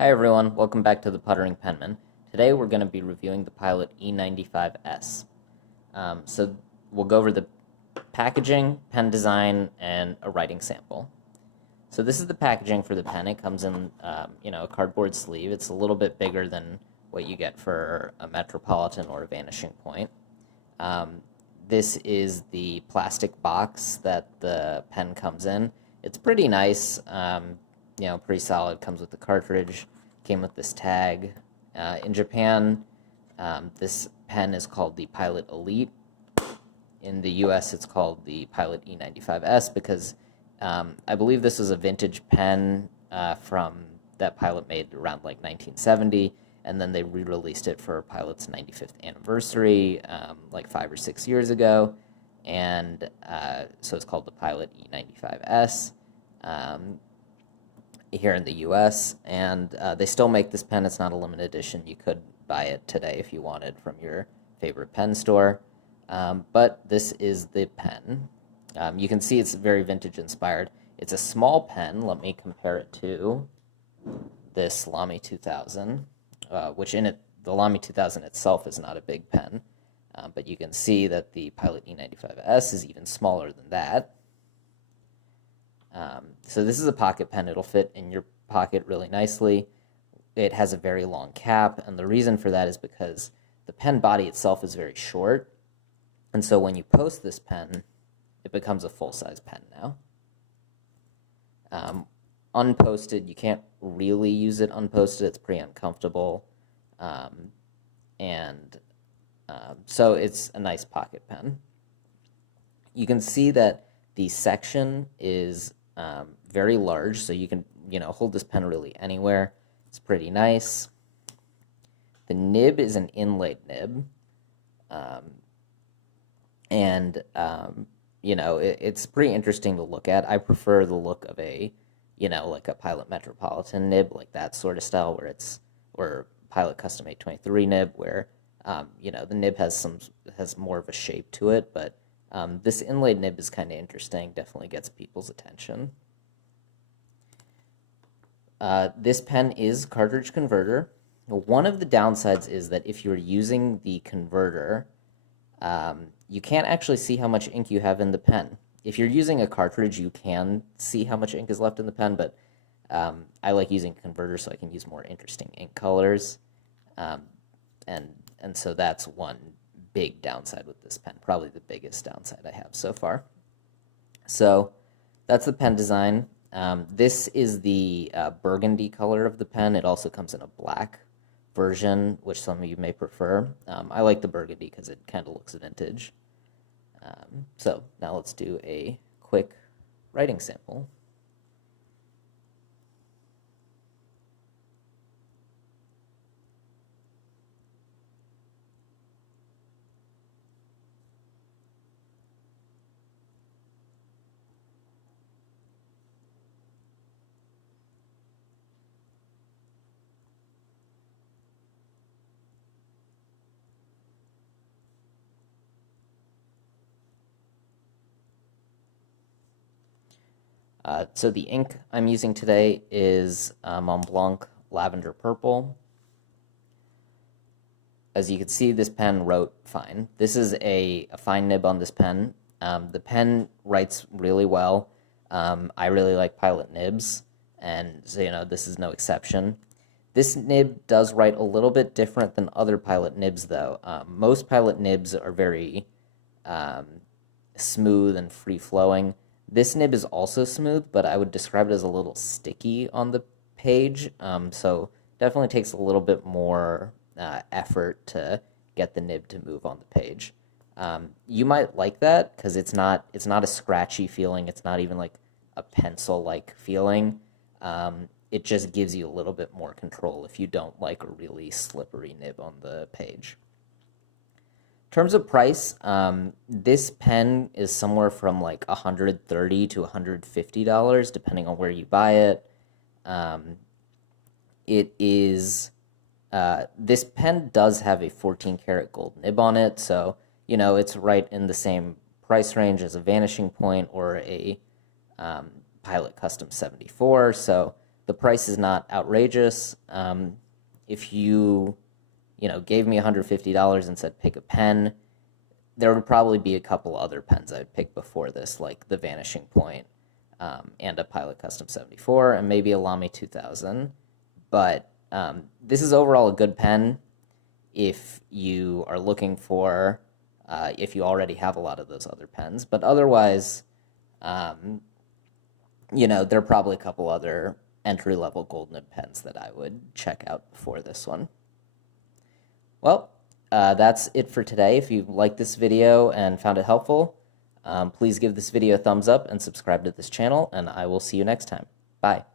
Hi everyone, welcome back to the Puttering Penman. Today we're going to be reviewing the Pilot E95S. So we'll go over the packaging, pen design, and a writing sample. So this is the packaging for the pen. It comes in, a cardboard sleeve. It's a little bit bigger than what you get for a Metropolitan or a Vanishing Point. This is the plastic box that the pen comes in. It's pretty nice. Pretty solid. Comes with the cartridge. Came with this tag. In Japan, this pen is called the Pilot Elite. In the US, it's called the Pilot E95S because I believe this is a vintage pen from that Pilot made around like 1970, and then they re-released it for Pilot's 95th anniversary like 5 or 6 years ago, and so it's called the Pilot E95S. Here in the US, and they still make this pen. It's not a limited edition. You could buy it today if you wanted from your favorite pen store, but this is the pen. You can see it's very vintage inspired. It's a small pen. Let me compare it to this Lamy 2000, which in it, the Lamy 2000 itself is not a big pen, but you can see that the Pilot E95S is even smaller than that. So this is a pocket pen. It'll fit in your pocket really nicely. It has a very long cap, and the reason for that is because the pen body itself is very short, and so when you post this pen, it becomes a full-size pen now. Unposted, you can't really use it unposted. It's pretty uncomfortable, so it's a nice pocket pen. You can see that the section is very large, so you can hold this pen really anywhere. It's pretty nice. The nib is an inlaid nib, it's pretty interesting to look at. I prefer the look of a like a Pilot Metropolitan nib, like that sort of style, or Pilot Custom 823 nib, where the nib has more of a shape to it, but this inlaid nib is kind of interesting, definitely gets people's attention. This pen is cartridge converter. One of the downsides is that if you're using the converter, you can't actually see how much ink you have in the pen. If you're using a cartridge, you can see how much ink is left in the pen, but I like using a converter so I can use more interesting ink colors. And so that's one big downside with this pen, probably the biggest downside I have so far. So that's the pen design. This is the burgundy color of the pen. It also comes in a black version, which some of you may prefer. I like the burgundy because it kind of looks vintage. So now let's do a quick writing sample. So the ink I'm using today is Mont Blanc Lavender Purple. As you can see, this pen wrote fine. This is a fine nib on this pen. The pen writes really well. I really like Pilot nibs, and so this is no exception. This nib does write a little bit different than other Pilot nibs, though. Most Pilot nibs are very smooth and free-flowing. This nib is also smooth, but I would describe it as a little sticky on the page, so definitely takes a little bit more effort to get the nib to move on the page. You might like that because it's not a scratchy feeling. It's not even like a pencil-like feeling. It just gives you a little bit more control if you don't like a really slippery nib on the page. In terms of price, this pen is somewhere from like $130 to $150, depending on where you buy it. This pen does have a 14 karat gold nib on it, so it's right in the same price range as a Vanishing Point or a Pilot Custom 74. So the price is not outrageous. If you gave me $150 and said pick a pen, there would probably be a couple other pens I'd pick before this, like the Vanishing Point and a Pilot Custom 74 and maybe a Lamy 2000. But this is overall a good pen if you are looking for, if you already have a lot of those other pens. But otherwise, there are probably a couple other entry-level gold nib pens that I would check out before this one. Well, that's it for today. If you liked this video and found it helpful, please give this video a thumbs up and subscribe to this channel, and I will see you next time. Bye.